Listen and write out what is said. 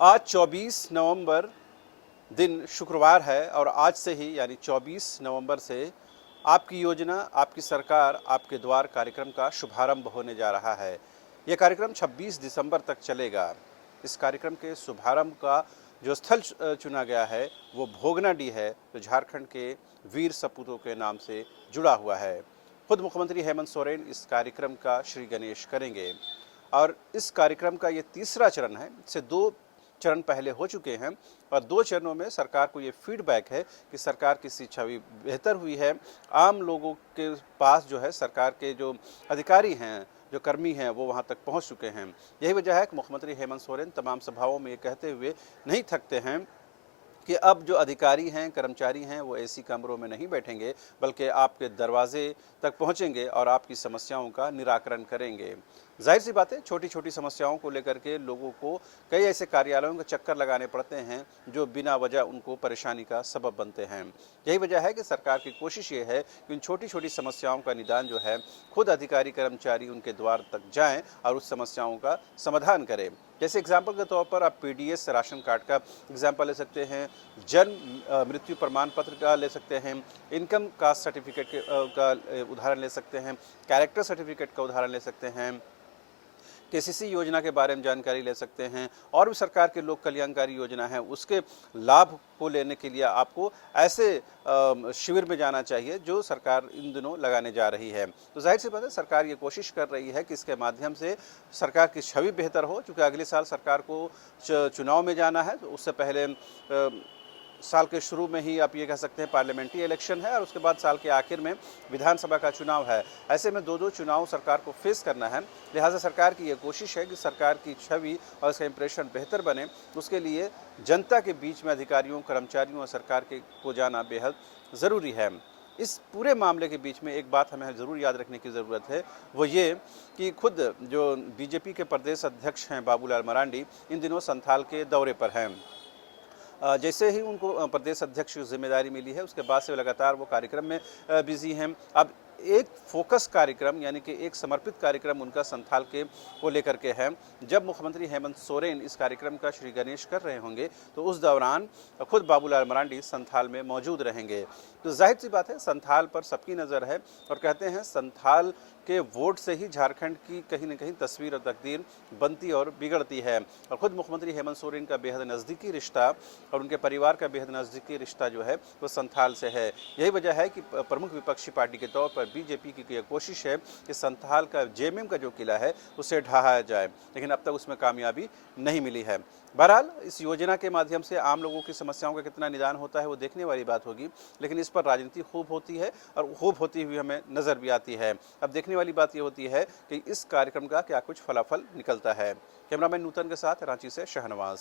आज 24 नवंबर दिन शुक्रवार है और आज से ही यानी 24 नवंबर से आपकी योजना, आपकी सरकार, आपके द्वार कार्यक्रम का शुभारंभ होने जा रहा है। यह कार्यक्रम 26 दिसंबर तक चलेगा। इस कार्यक्रम के शुभारंभ का जो स्थल चुना गया है वो भोगनाडीह है, जो झारखंड के वीर सपूतों के नाम से जुड़ा हुआ है। खुद मुख्यमंत्री हेमंत सोरेन इस कार्यक्रम का श्री गणेश करेंगे और इस कार्यक्रम का ये तीसरा चरण है। इससे 2 चरण पहले हो चुके हैं और 2 चरणों में सरकार को ये फीडबैक है कि सरकार की छवि बेहतर हुई है। आम लोगों के पास जो है सरकार के जो अधिकारी हैं, जो कर्मी हैं, वो वहाँ तक पहुँच चुके हैं। यही वजह है कि मुख्यमंत्री हेमंत सोरेन तमाम सभाओं में ये कहते हुए नहीं थकते हैं कि अब जो अधिकारी हैं, कर्मचारी हैं, वो एसी कमरों में नहीं बैठेंगे, बल्कि आपके दरवाजे तक पहुंचेंगे और आपकी समस्याओं का निराकरण करेंगे। जाहिर सी बात है, छोटी छोटी समस्याओं को लेकर के लोगों को कई ऐसे कार्यालयों के चक्कर लगाने पड़ते हैं जो बिना वजह उनको परेशानी का सबब बनते हैं। यही वजह है कि सरकार की कोशिश ये है कि उन छोटी छोटी समस्याओं का निदान जो है खुद अधिकारी कर्मचारी उनके द्वार तक जाएं और उस समस्याओं का समाधान करें। जैसे एग्जाम्पल के तौर पर आप पीडीएस राशन कार्ड का एग्जाम्पल ले सकते हैं, जन्म मृत्यु प्रमाण पत्र का ले सकते हैं, इनकम कास्ट सर्टिफिकेट का उदाहरण ले सकते हैं, कैरेक्टर सर्टिफिकेट का उदाहरण ले सकते हैं, केसीसी योजना के बारे में जानकारी ले सकते हैं और भी सरकार के लोक कल्याणकारी योजना है उसके लाभ को लेने के लिए आपको ऐसे शिविर में जाना चाहिए जो सरकार इन दिनों लगाने जा रही है। तो जाहिर सी बात है, सरकार ये कोशिश कर रही है कि इसके माध्यम से सरकार की छवि बेहतर हो, क्योंकि अगले साल सरकार को चुनाव में जाना है। तो उससे पहले साल के शुरू में ही आप ये कह सकते हैं पार्लियामेंट्री इलेक्शन है और उसके बाद साल के आखिर में विधानसभा का चुनाव है। ऐसे में 2 चुनाव सरकार को फेस करना है। लिहाजा सरकार की ये कोशिश है कि सरकार की छवि और इसका इंप्रेशन बेहतर बने। उसके लिए जनता के बीच में अधिकारियों, कर्मचारियों और सरकार के को जाना बेहद ज़रूरी है। इस पूरे मामले के बीच में एक बात हमें ज़रूर याद रखने की ज़रूरत है, वो ये कि खुद जो बीजेपी के प्रदेश अध्यक्ष हैं बाबूलाल मरांडी इन दिनों संथाल के दौरे पर हैं। जैसे ही उनको प्रदेश अध्यक्ष की जिम्मेदारी मिली है उसके बाद से लगातार वो कार्यक्रम में बिजी हैं। अब एक फोकस कार्यक्रम यानी कि एक समर्पित कार्यक्रम उनका संथाल के को लेकर के है। जब मुख्यमंत्री हेमंत सोरेन इस कार्यक्रम का श्री गणेश कर रहे होंगे तो उस दौरान खुद बाबूलाल मरांडी संथाल में मौजूद रहेंगे। तो जाहिर सी बात है, संथाल पर सबकी नज़र है और कहते हैं संथाल के वोट से ही झारखंड की कहीं न कहीं तस्वीर और तकदीर बनती और बिगड़ती है। और खुद मुख्यमंत्री हेमंत सोरेन का बेहद नज़दीकी रिश्ता और उनके परिवार का बेहद नज़दीकी रिश्ता जो है वो संथाल से है। यही वजह है कि प्रमुख विपक्षी पार्टी के तौर पर बीजेपी की यह कोशिश है कि संथाल का जेएमएम का जो किला है उसे ढहाया जाए, लेकिन अब तक उसमें कामयाबी नहीं मिली है। बहरहाल इस योजना के माध्यम से आम लोगों की समस्याओं का कितना निदान होता है वो देखने वाली बात होगी, लेकिन इस पर राजनीति खूब होती है और खूब होती हुई हमें नज़र भी आती है। अब देखने वाली बात ये होती है कि इस कार्यक्रम का क्या कुछ फलाफल निकलता है। कैमरामैन नूतन के साथ रांची से शहनवाज।